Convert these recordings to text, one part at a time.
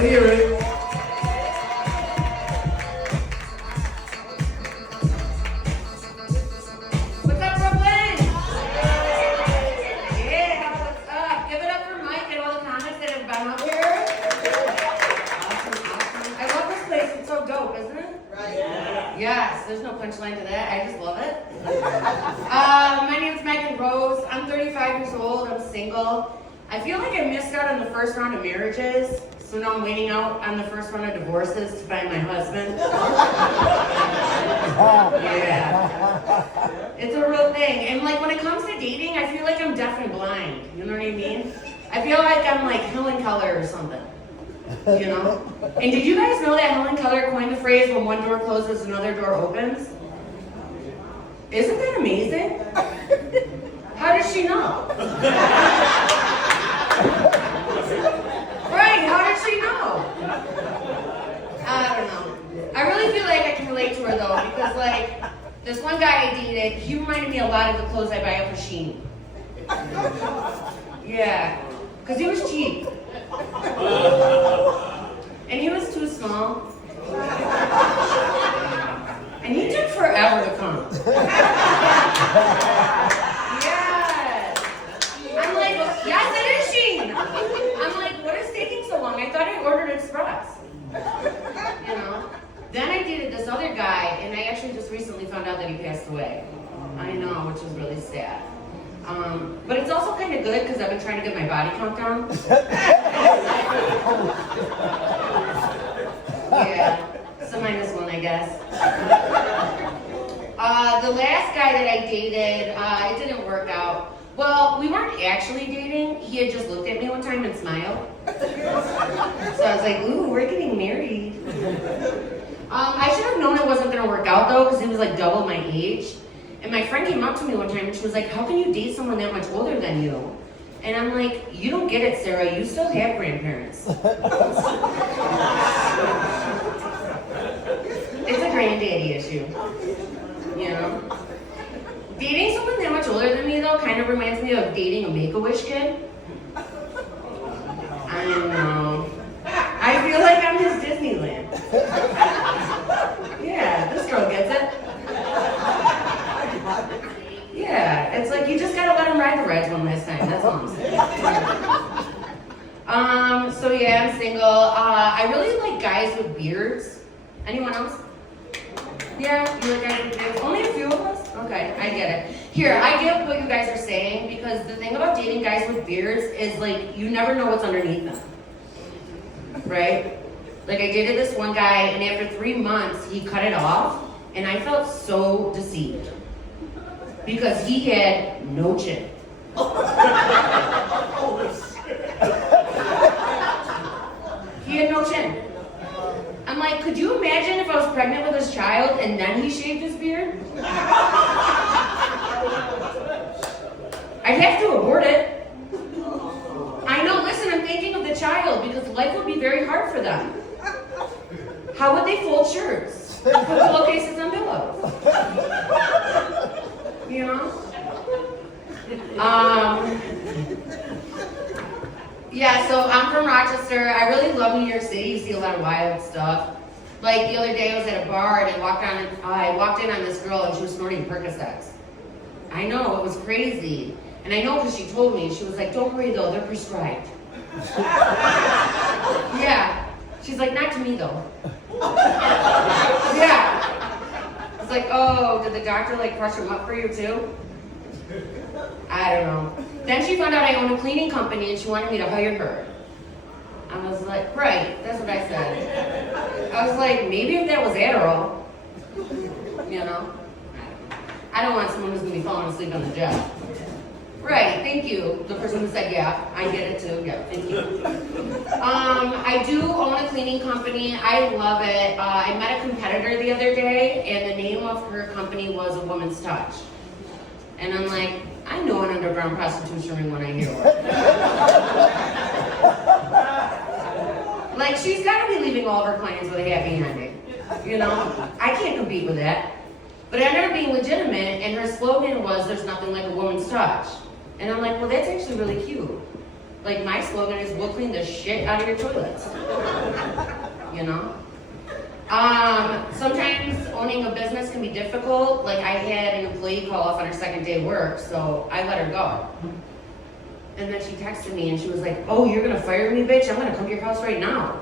to hear it. What's up, Brooklyn? Yeah, what's up? Give it up for Mike and all the comics that have been up here. Awesome. I love this place. It's so dope, isn't it? Right. Yes, there's no punchline to that. I just love it. My name's Megan Rose. I'm 35 years old. I'm single. I feel like I missed out on the first round of marriages, so now I'm waiting out on the first round of divorces to find my husband. Yeah. It's a real thing. And like when it comes to dating, I feel like I'm deaf and blind. You know what I mean? I feel like I'm like Helen Keller or something. You know? And did you guys know that Helen Keller coined the phrase, when one door closes, another door opens? Isn't that amazing? How does she know? Right, how did she know? I don't know. I really feel like I can relate to her though, because like, this one guy I dated, he reminded me a lot of the clothes I buy at Shein. Yeah, because he was cheap. And he was too small. And he took forever to come. Yes. I'm like, yes, it is Shein. I'm like, what is taking so long? I thought I ordered Express. You know? Then I dated this other guy, and I actually just recently found out that he passed away. I know, which was really sad. But it's also kind of good because I've been trying to get my body count down. Yeah, so -1, I guess. The last guy that I dated, it didn't work out. Well, we weren't actually dating. He had just looked at me one time and smiled. So I was like, ooh, we're getting married. I should have known it wasn't going to work out though, because he was like double my age. And my friend came up to me one time and she was like, how can you date someone that much older than you? And I'm like, you don't get it, Sarah. You still have grandparents. It's a granddaddy issue. You know? Dating someone that much older than me, though, kind of reminds me of dating a Make-A-Wish kid. I know. I feel like I'm his Disneyland. Yeah, this girl gets it. Yeah, it's like you just gotta let him ride the rides one last time. That's all I'm saying. So yeah, I'm single. I really like guys with beards. Anyone else? Yeah, you like guys with beards? Only a few of us? Okay, I get it. Here, I get what you guys are saying, because the thing about dating guys with beards is like you never know what's underneath them. Right? Like I dated this one guy, and after 3 months, he cut it off, and I felt so deceived. Because he had no chin. He had no chin. I'm like, could you imagine if I was pregnant with his child and then he shaved his beard? I'd have to abort it. I know, listen, I'm thinking of the child because life would be very hard for them. How would they fold shirts? Put pillowcases on pillows? You know? Yeah, so I'm from Rochester. I really love New York City. You see a lot of wild stuff. Like the other day I was at a bar and I walked in on this girl and she was snorting Percocets. I know, it was crazy. And I know because she told me, she was like, don't worry though, they're prescribed. Yeah. She's like, not to me though. Yeah. It's like, oh, did the doctor like crush them up for you too? I don't know. Then she found out I own a cleaning company and she wanted me to hire her. I was like, right, that's what I said. I was like, maybe if that was Adderall, you know? I don't want someone who's gonna be falling asleep on the job. Right, thank you. The person who said, yeah, I get it too, yeah, thank you. I do own a cleaning company. I love it. I met a competitor the other day and the name of her company was A Woman's Touch. And I'm like, I know an underground prostitution ring when I hear one. Like, she's got to be leaving all of her clients with a happy ending. You know? I can't compete with that. But I ended up being legitimate, and her slogan was, there's nothing like a woman's touch. And I'm like, well, that's actually really cute. Like, my slogan is, we'll clean the shit out of your toilets. you know? Sometimes owning a business can be difficult. Like I had an employee call off on her second day of work, so I let her go. And then she texted me and she was like, oh, you're gonna fire me, bitch? I'm gonna come to your house right now.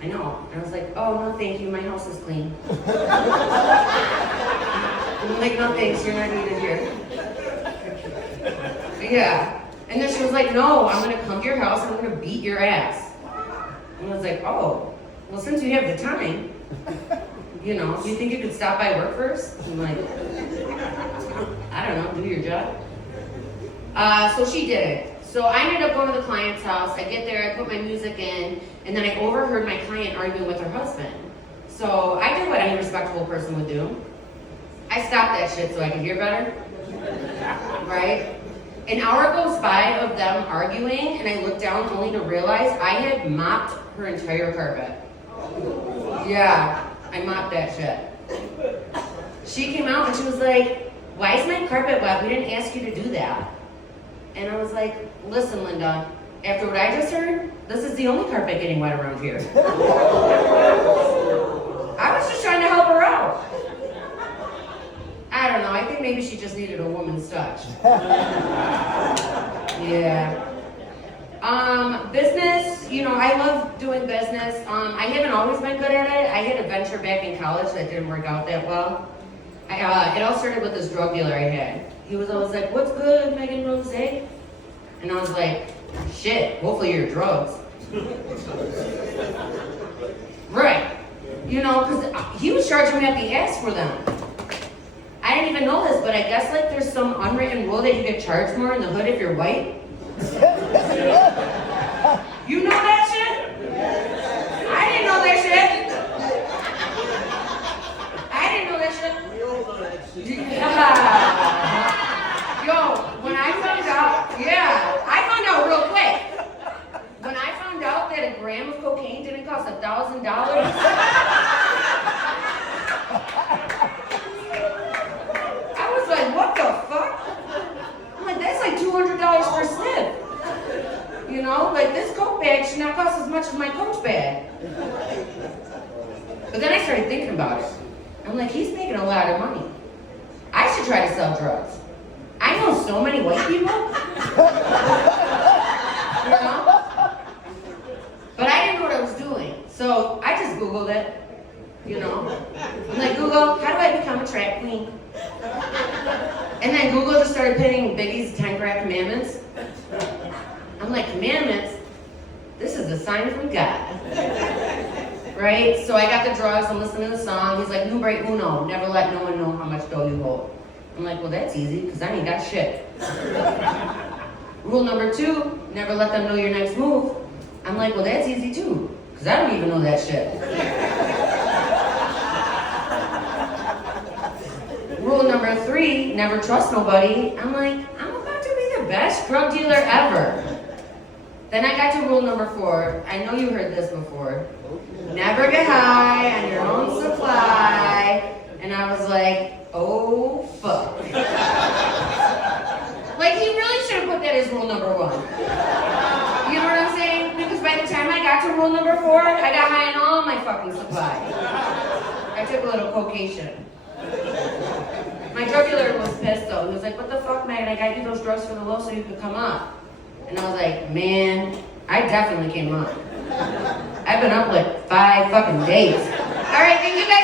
I know. And I was like, oh, no, thank you. My house is clean. I'm like, no, thanks. You're not needed here. Yeah. And then she was like, no, I'm gonna come to your house and I'm gonna beat your ass. And I was like, oh. Well, since you have the time, you know, do you think you could stop by work first? I'm like, I don't know, do your job. So she did it. So I ended up going to the client's house. I get there, I put my music in, and then I overheard my client arguing with her husband. So I did what any respectable person would do. I stopped that shit so I could hear better. Right? An hour goes by of them arguing, and I look down only to realize I had mopped her entire carpet. Yeah, I mopped that shit. She came out and she was like, why is my carpet wet? We didn't ask you to do that. And I was like, listen, Linda, after what I just heard, this is the only carpet getting wet around here. I was just trying to help her out. I don't know, I think maybe she just needed a woman's touch. Yeah. Business, you know, I love doing business. I haven't always been good at it. I had a venture back in college that didn't work out that well. It all started with this drug dealer I had. He was always like, what's good, Megan Rose? And I was like, shit, hopefully you're drugs. Right. You know, because he was charging me at the ass for them. I didn't even know this, but I guess like there's some unwritten rule that you get charged more in the hood if you're white. You know that shit? I didn't know that shit. I didn't know that shit. We all know that shit. Yo, when I found out, I found out real quick. When I found out that a gram of cocaine didn't cost $1,000, I was like, what the fuck? I'm like, that's like $200 per sniff. You know, like this Coke bag should not cost as much as my Coach bag. But then I started thinking about it. I'm like, he's making a lot of money. I should try to sell drugs. I know so many white people. You know? But I didn't know what I was doing. So I just Googled it. You know? I'm like, Google, how do I become a track queen? And then Google just started pitting Biggie's 10 Crack Commandments. I'm like, commandments? This is a sign from God. Right? So I got the drugs, I'm listening to the song. He's like, numero uno, never let no one know how much dough you hold. I'm like, well, that's easy, because I ain't got shit. Rule number 2, never let them know your next move. I'm like, well, that's easy too, because I don't even know that shit. Rule number 3, never trust nobody. I'm like, I'm about to be the best drug dealer ever. Then I got to rule number 4. I know you heard this before. Never get high on your own supply. And I was like, oh, fuck. Like, he really should have put that as rule number 1. You know what I'm saying? Because by the time I got to rule number 4, I got high on all my fucking supply. I took a little cocation. My drug dealer was pissed though. He was like, what the fuck, Megan? I got you those drugs for the low so you could come up. And I was like, man, I definitely came up. I've been up like 5 fucking days. All right, thank you guys